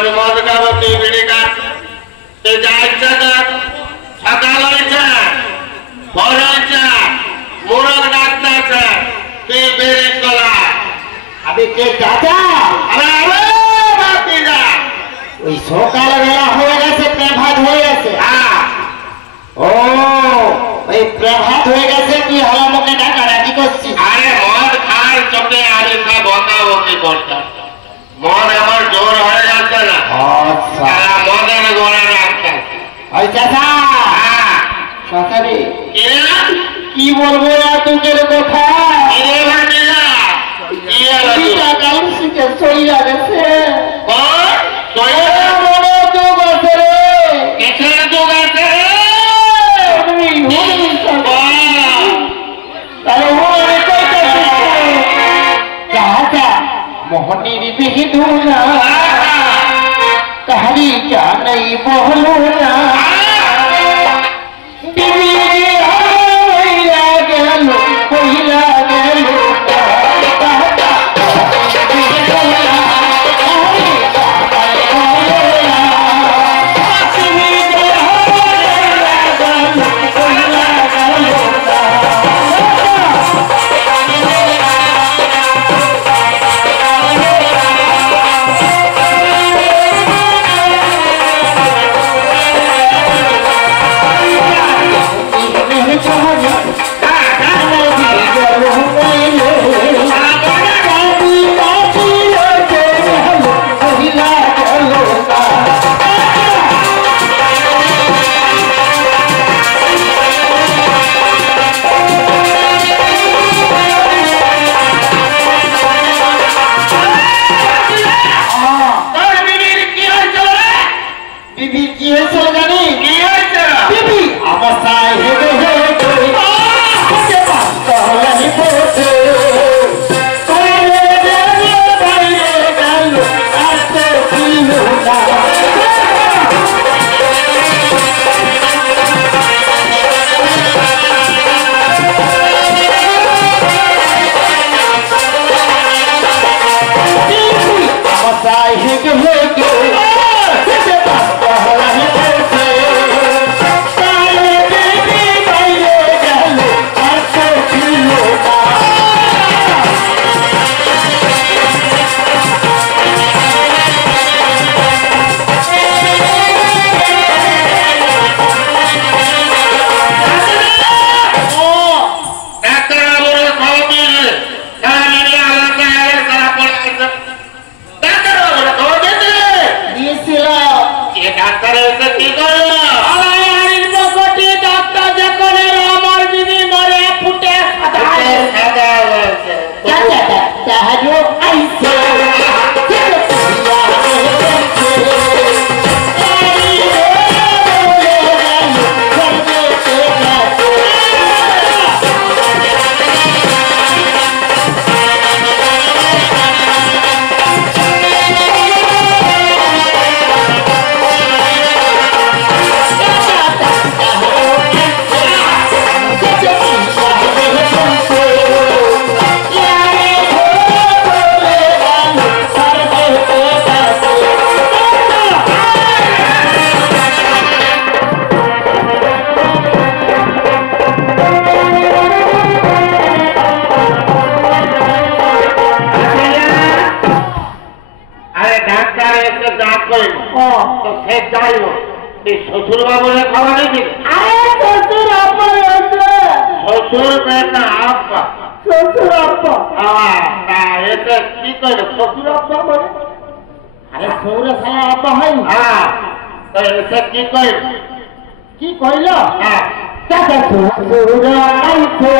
আমি মদ খাবো তুই বিড়ি খাস তুই যা ইচ্ছা কর সকাল হয়েছে ভোর হয়েছে মুরগ ডাকতেছে তুই বেড়ে কলা আমি কে চাচা ওই সকালবেলা হয়ে গেছে প্রভাত হয়ে গেছে ও ওই প্রভাত হয়ে গেছে কি হলো মুখে ডাকাডাকি করছি আরে মদ খার চোখে আরে সব বকাবকি করতে মন আমার জোর হয়ে যাচ্ছে না আচ্ছা মদের গোড়া রাখতে ওই চাচা চাচা রে কি বলবো না তোকে কথা চইলা গেছে मोहनी बिहदू ना कहरी क्या नहीं बोलू ना শ্বশুর বাবুরে খাওয়া নাকি শ্বশুর বেটা আব্বা শ্বশুর আব্বা এটা কি কইল শ্বশুর আব্বা বলে আরে সৌরে সালা আব্বা হয় এটা কি কইল কি কইল চাচা শ্বশুর আইছে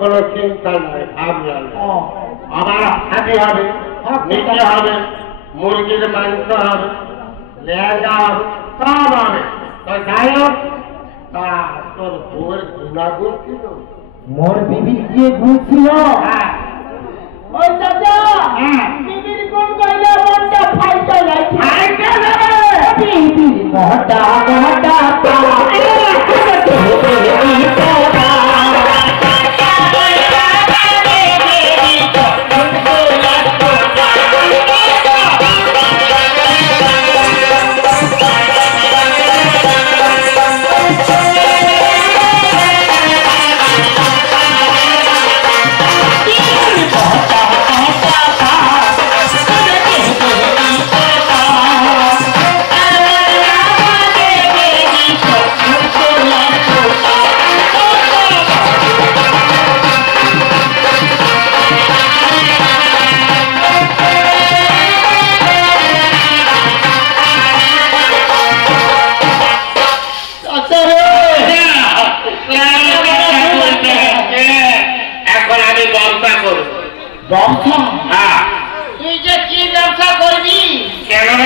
কোনো চিন্তা নাই, ভাবনা নাই। আমার হাতে হবে, নিচে হবে, মুরগির মাংস হবে, লেজা হবে, সব হবে। তো যাই হোক, তা তোর বউয়ের গুণাগুণ ছিল? মোর বিবির যে গুণ ছিল, ওই চাচা বিবির গুণ কইলে মনটা ফাইটা যায়, ফাইটা যাবে। বিবির মোটা মোটা পা ব্যবসা? তুই যে কি ব্যবসা করবি? কেন?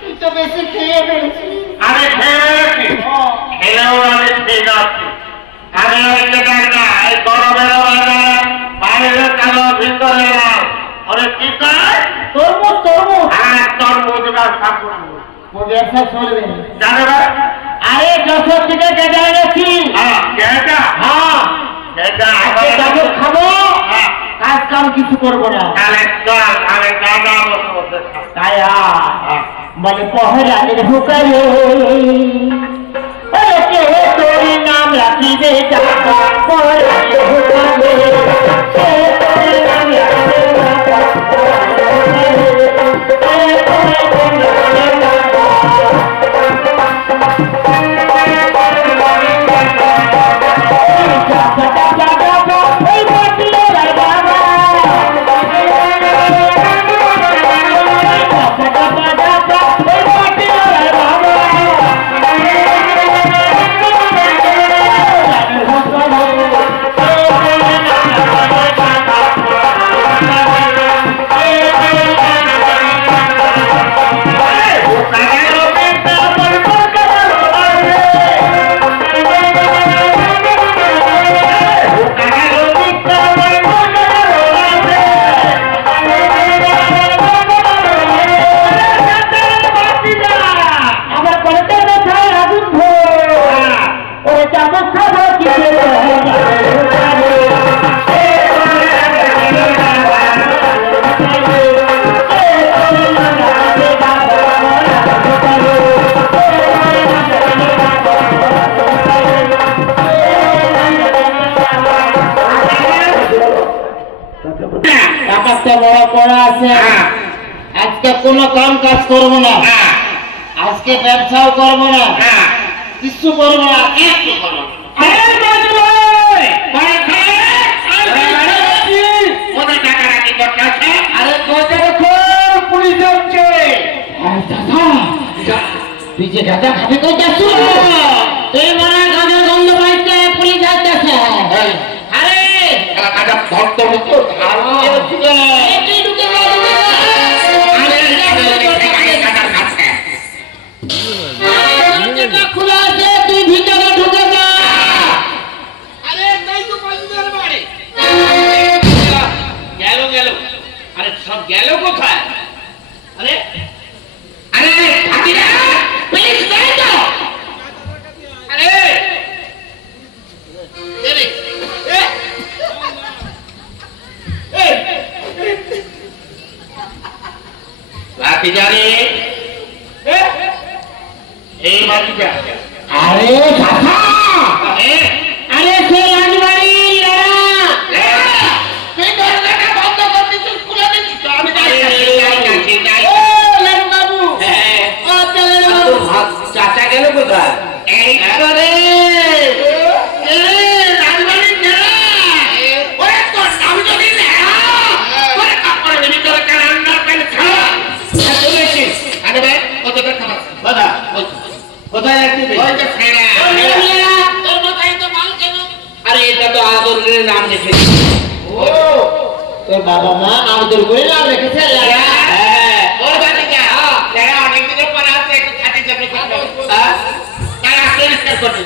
তুই তো বেশি খেয়ে ফেলেছিস। আমি খেয়েছি, খেলেও আমি ঠিক আছি। আমি হইতে পারি না, এই গরমের বাজারে বাইরে কেন ভিতরে এলাম? ওরে কি কয়? তরমুজ তরমুজ। হ্যাঁ, তরমুজ ব্যবসা করবো। ও ব্যবসা চলবে না। জানবে? আরে যশোর থেকে গেঁজা এনেছি। হ্যাঁ, গেঁজা? হ্যাঁ, গেঁজা আজকে গাজর খাবো, কাজ কাম কিছু করবো না। তাহলে চল, আমি গাঁজা বসে বসে খাবো। তাই মানে পহরানের হুকারে কে তোর নাম রাখিবে যাবা, পহরানের হুকারে কে তোর নাম রাখিবে যাবা, আজকে কোনো কাম কাজ করবো না, আজকে ব্যবসাও করবো না, কিছু করবো না, কিছু করবো না। তুই যে গাঁজা খাবি কই যাচ্ছ? তুই মনে গাঁজার গন্ধ পাইতে পুলিশ যাচ্ছে। আরে গাঁজা ভক্ত হতো খোলা আছে, তুই ভিতরে ঢুকে যা। আরে তাই তো পাঁচবার বাড়ি গেল গেল। আরে সব গেল কোথায়? আরে আরে ভাগিরা, পুলিশ দেয় তো। আরে রাখি জানি এই বাড়িটা। আরে কাকা, আরে সে রাজবাড়ি তুই দরজাটা বন্ধ করবি, তুই খুলে দিচ্ছিস তো। আমি বাবু, চাচা গেল কোথায়? এই করে রাজবাড়ির নেড়া। ওরে তোর আমি যদি নেড়া, তোরে কাপড় দেবি, তোর রান্না পেলে খাওয়া। আরে ভাই, কত টাকা খাবার? কোথায় রাখবি? ওই যে ফেরা লিখেছি। ও তোর বাবা মা আমাদের করে নাম রেখেছে ওর বাড়িতে যারা অনেকদিনের পর আসছে একটু খাতে যাবে তারা পরিষ্কার করবে।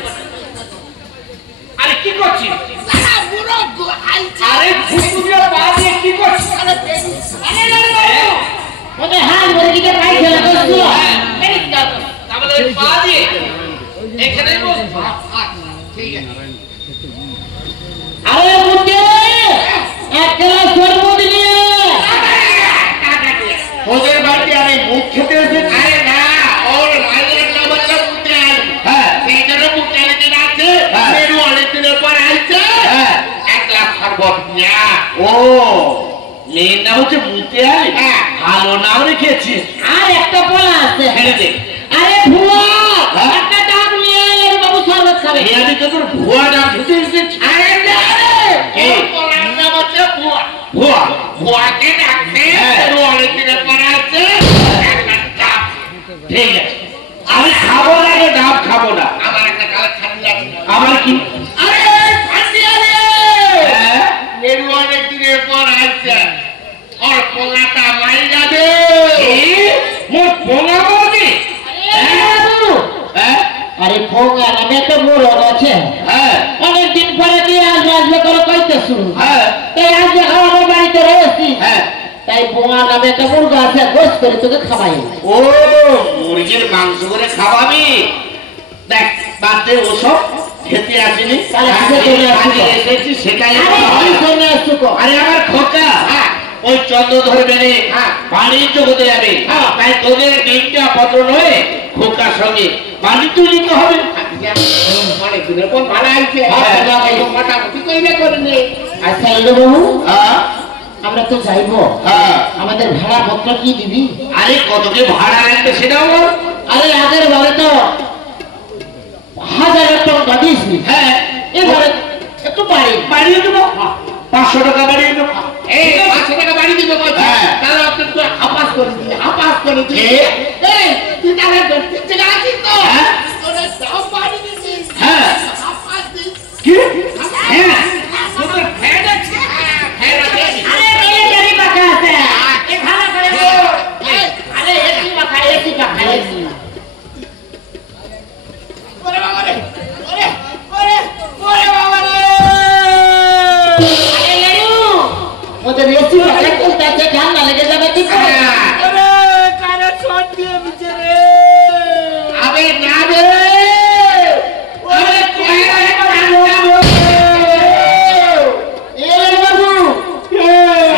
আরে কি করছিস? আরে ভুতুরিয়া পা দিয়ে কি করছিস? ওদের হাত মুরগিকে পাই খেলা করছিল তাহলে ওই পা দিয়ে এখানে বস। ঠিক আছে। আরে মুটে এক গ্লাস শরবত নিয়ে ওদের বাড়িতে আমি মুখ খেতে এসেছি। আরে না, ওর মায়ের নাম হচ্ছে মুতিয়াল। হ্যাঁ সেই জন্য মুতিয়াল দিন আছে। হ্যাঁ। মেরু অনেক দিনের পর আসছে। হ্যাঁ এক গ্লাস শরবত নিয়ে। ও মেয়ের নাম হচ্ছে মুতিয়ালি। হ্যাঁ। ভালো নাম রেখেছি। আর একটা পোলা আছে ছেড়ে দে। আরে ভুয়া হ্যাঁ? একটা ডাব নিয়ে এলে বাবু শরবত খাবে এই আমি তো তোর ভুয়া নাম খেতে এসেছি। আরে না রে, কি? ওর পোলার নাম হচ্ছে বুয়া। ভুয়া বুয়াকে ডাকছে। হ্যাঁ। মেরু অনেক দিনের পর আসছে। এক গ্লাস ডাব। ঠিক আছে আমি খাবো না রে, ডাব খাবো না। আমার একটা কালে খাবি আছে। আমার কি? আরে ফাটিয়া রে, হ্যাঁ? মেরু অনেক দিনের পর আসছে। ওর পোলাটা মারি যাবে। কি? মোর পোঙা বলবি? হ্যাঁ আরে ফোঙ্গা নামে একটা মোরগ আছে হ্যাঁ অনেকদিন পরে দিয়ে আসবে করে কইতেছু হ্যাঁ তাই আজকে আমার বাড়িতে রয়েছি হ্যাঁ তাই বোমা নামে একটা মুরগা আছে গোস করে তোকে খাওয়াই ও মুরগির মাংস করে খাওয়াবি? দেখ বাদে ওসব খেতে আসিনি। তাহলে কিসের জন্য আসছিস? কাজে এসেছি সেটাই আরে আমার কি হয়। জন্য আসছো গো? আরে আমার খোকা হ্যাঁ। ওই চন্দ্র ধরবে রে হ্যাঁ। বাণিজ্য হতে যাবে হ্যাঁ। তাই তোদের দিনটা পত্র নয় খোকার সঙ্গে বাণিজ্য নিতে হবে। অনেক দিনের পর ভালো আসছে। হ্যাঁ। মোটামুটি কইলে করে নে। আচ্ছা এলো বাবু হ্যাঁ আমরা তো যাইবো হ্যাঁ আমাদের ভাড়া পত্র কি দিবি আরে কতকে ভাড়া লাগবে সেটাও বল। আরে আগের বারে তো 1000 টাকা দিয়েছি হ্যাঁ এবারে একটু বাড়ি বাড়িয়ে দেবো 500 টাকা বাড়িয়ে দেবো। এই 500 টাকা বাড়ি দিবে বলছে। হ্যাঁ। তাহলে আপনি তো হাপাস করে দিন, হাপাস করে দিন। কে? এই তুই তাহলে দর্শক জায়গা আছিস তো? হ্যাঁ। তোরে সব বাড়ি দিছিস। হ্যাঁ হাপাস দিস। কি? হ্যাঁ তোদের ফ্যান আছে? ফ্যান আছে? আরে মেয়ে গাড়ি পাকা আছে এ ভাড়া করে দে এই, আরে এসি পাকা এসি ওরে বাবা রে, ওরে, ওরে, ওরে বাবা রে। আরে লেডু ওদের এসি পাকা চলতে আছে ঠান্ডা লেগে যাবে কি করে ওরে, কারে শট দিয়ে দিছে রে। আবে না রে। ওরে, কই রে, এই বাবু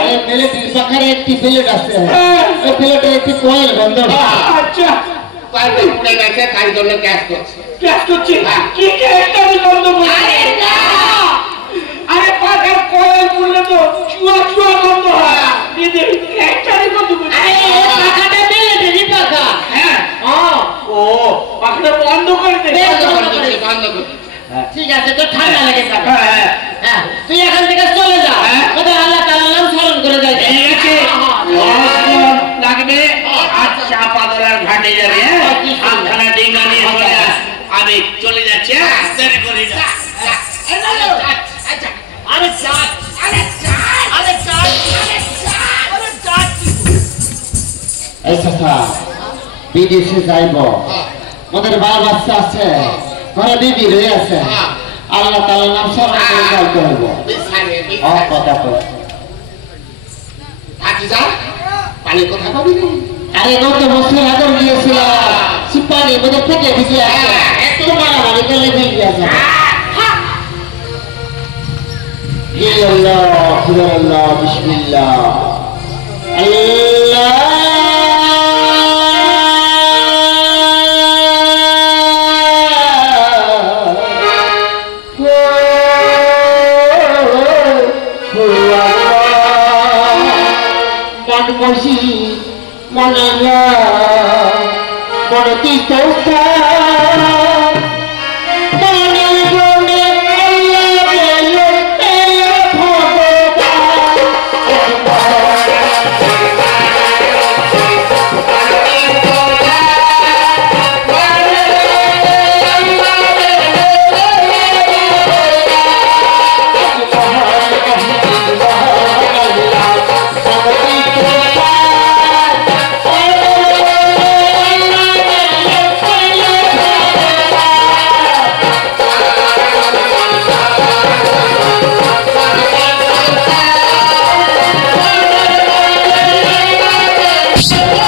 আরে প্লেটের পাখারে একটি প্লেট আছে ওই প্লেটে একটি কয়েল বন্ধ আচ্ছা কয়েকটা পুড়ে গেছে, তাই জন্য গ্যাস করছে। ক্লাস করছি কি কে একটা বন্ধ করে আরে না। আরে পাখার কয়েল বললে তো চুয়া চুয়া বন্ধ হয় দিদি একটারই বন্ধ করে আরে এই পাখাটা প্লেটেরই পাখা হ্যাঁ হ্যাঁ ও পাখাটা বন্ধ করে দে বন্ধ করে দিচ্ছে, বন্ধ করে দিচ্ছে। ঠিক আছে তো ঠান্ডা লেগে যাবে হ্যাঁ হ্যাঁ তুই এখান থেকে চলে যা হ্যাঁ। ওদের আল্লাহ তাআলার নাম স্মরণ করে যাই ঠিক আছে হ্যাঁ। লাগবে আর চাপা দলার ঘাটে যাবে হ্যাঁ কি সুন্দর। আটখানা ডিঙ্গা নিয়ে চলে আস। আমি চলে যাচ্ছি হ্যাঁ দেরি করি না এই না, না, আচ্ছা, আরে চাট, আরে চাট, আরে চাট, আরে চাট, আরে চাট। এই চাচা বিদেশে যাইব ওদের বাবা বাচ্চা আছে ঘরে বিবি রয়ে আছে আল্লাহ তাআলার নাম স্মরণ করে যাইতে হইব বিছানে, ও বিছানে। কথা কই থাকি যা, পানি কোথায় পাবি রে? আরে গত বছর আদর গিয়েছিল সিপানি মধ্যে থেকে ভিজে আছে একটু মারামারি করলে ভিজে আছে আল্লাহ বিসমিল্লাহ বসি মনে মনতি চৌথা মনে মনে Yes.